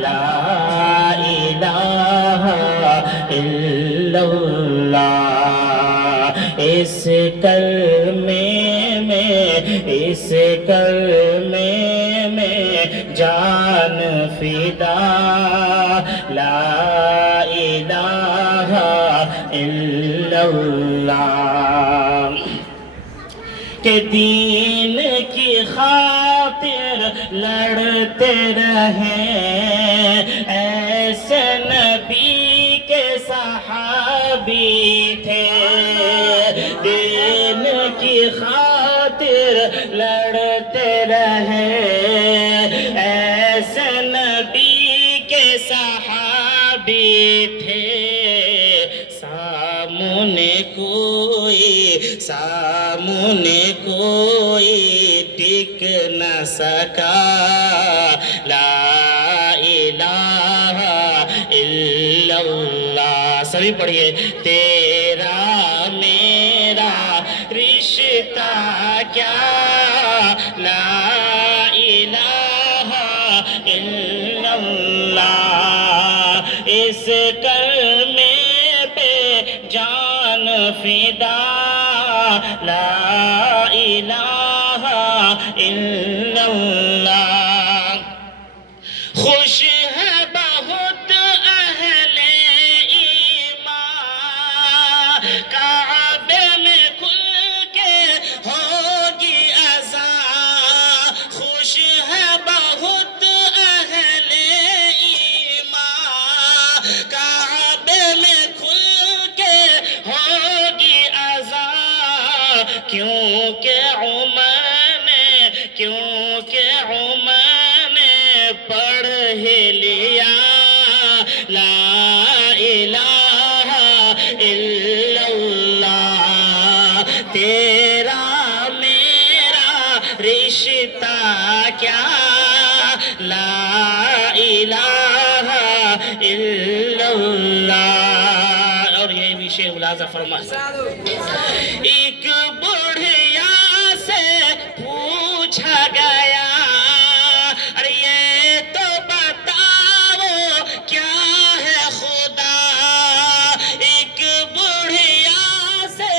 لا الہ الا اللہ۔ اس کلمے میں، اس کلمے میں جان فدا، لا الہ الا اللہ۔ کہ دین کی خاطر لڑتے رہیں ایسے نبی کے صحابی تھے، دین کی خاطر لڑتے رہیں ایسے نبی کے صحابی تھے۔ سامنے کوئی ٹک نہ سکا، لا الہ الا اللہ۔ سبھی پڑھیے، تیرا میرا رشتہ کیا، لا الہ الا اللہ۔ اس کلمے پہ جان فدا، لا الہ الا اللہ۔ خوش ہے بہت اہل ایمان، کعبے میں کھل کے ہوگی اذان۔ خوش ہے بہت اہل ایمان، کعبے میں کھل کے ہوگی اذان۔ کیونکہ عمر نے پڑھ ہی لیا، لا الہ الا اللہ۔ تیرا میرا رشتہ کیا، لا الہ الا اللہ۔ اور یہ بھی شیخ ملاحظہ فرمائے، ایک بڑھیا سے پوچھا گیا، ارے یہ تو بتاؤ کیا ہے خدا۔ ایک بڑھیا سے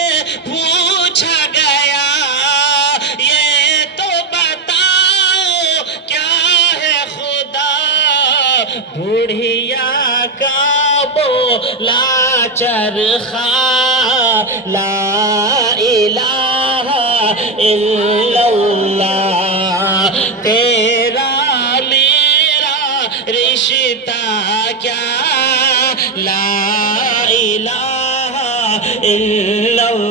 پوچھا گیا، یہ تو بتاؤ کیا ہے خدا۔ بڑھیا کا بولا چرخا، لا الہ الا اللہ۔ تیرا میرا رشتہ کیا، لا الہ الا اللہ۔